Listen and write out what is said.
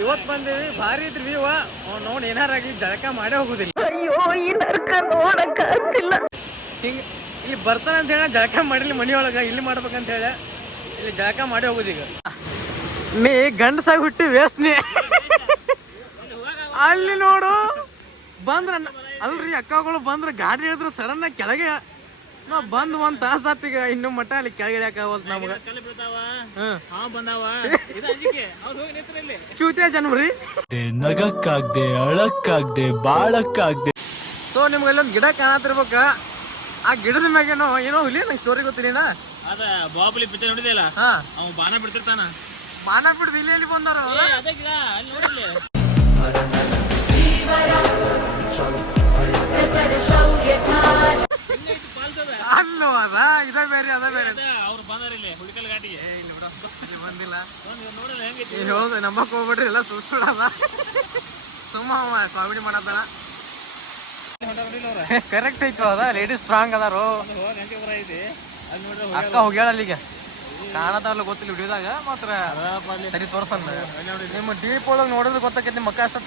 ಇವತ್ ಬಂದೇವಿ ಭಾರಿ ಐತ್ರಿ ವ್ಯೂವ ನೋಡ್ ಏನಾರಾಗಿ ಜಳಕ ಮಾಡೇ ಹೋಗುದಿಲ್ಲ. ಅಯ್ಯೋ ಈ ನರ್ಕ ನೋಡಕ್ ಆಗ್ತಿಲ್ಲ. ಹಿಂಗ ಇಲ್ಲಿ ಬರ್ತಾನ ಅಂತ ಹೇಳ ಜಳಕ ಮಾಡಿಲ್ಲ ಮನಿಯೊಳಗ ಇಲ್ಲಿ ಮಾಡ್ಬೇಕಂತ ಹೇಳ ಇಲ್ಲಿ ಜಳಕ ಮಾಡೇ ಹೋಗುದೀಗ. ನೀ ಗಂಡಸಾಗಿ ಹುಟ್ಟಿ ವೇಸ್ಟ್ ನೀ. ಅಲ್ಲಿ ನೋಡು ಬಂದ್ರ ಅಲ್ರಿ ಅಕ್ಕಗಳು ಬಂದ್ರ ಗಾಡಿ ಹೇಳಿದ್ರು ಸಡನ್ ಆಗಿ ಕೆಳಗೆ ನಾವ್ ಬಂದ್ ಒಂದ್ ತಾಸ ಆತೀಗ ಇನ್ನು ಮಟ್ಟ ಅಲ್ಲಿ ಕೆಳಗೆ ಇಳಿಯಾಕವಲ್ತ್ ನಮ್ಗ. ಚೂತಿಯ ಜನ್ಮರಿ ನಗಕ್ಕಾಗ್ದೆ ಅಳಕ್ಕಾಗ್ದೆ ಬಾಳಕ್ಕಾಗ್ದೆ. ಸೊ ನಿಮ್ಗೆ ಇಲ್ಲೊಂದು ಗಿಡ ಕಾಣತಿರ್ಬೇಕ. ಆ ಗಿಡದ ಮ್ಯಾಗೇನೋ ಏನೋ ಹುಲಿ ನಂಗೆ ಸ್ಟೋರಿ ಗೊತ್ತಿಲ್ಲ. ಅದ ಬಾಹುಬಲಿ ಪಿಕ್ಚರ್ ನೋಡಿದೆಯಲ್ಲ, ಹಾ ಅವ ಬಾಣ ಬಿಡ್ತಿರ್ತಾನ. ಮಾನ ಬಿಡ್ದು ಇಲ್ಲಿ ಎಲ್ಲಿ ಬಂದಾರ ಅದೇ ಗಿಡ ಅಲ್ಲಿ ನೋಡಿಲ್ಲ. ಅಲ್ಲೋ ಅದ ಇದ ಬೇರೆ ಅದ ಬೇರೆ. ಅವ್ರು ಬಂದಾರ ಇಲ್ಲಿ ಹುಡುಕಲ್ ಘಾಟಿಗೆ. ಇಲ್ಲಿ ಬಂದಿಲ್ಲ ನೋಡಲ್ಲ ಹೆಂಗೈತಿ. ಹೌದು ನಂಬಕ್ ಹೋಗ್ಬಿಡ್ರಿ ಎಲ್ಲ ಸುಳ್ಳ ಸುಮ್ಮ ಕಾಮಿಡಿ ಮಾಡತ್ತಾಳ. ಕರೆಕ್ಟ್ ಐತು ಅದ ಲೇಡೀಸ್ ಸ್ಟ್ರಾಂಗ್ ಅದಾರು. ಅಕ್ಕ ಹೋಗ್ಯಾಳ ಅಲ್ಲಿಗೆ ಕಾಣತಾವಲ್ಲ ಗೊತ್ತಿಲ್ಲ ವಿಡಿಯೋದಾಗ ಮಾತ್ರ ಸರಿ ತೋರ್ಸಲ್ಲ. ನಿಮ್ಮ ಡೀಪ್ ಒಳಗೆ ನೋಡಿದ್ರೆ ಗೊತ್ತಾಕೈತಿ ನಿಮ್ಮ ಅಕ್ಕ ಅಷ್ಟ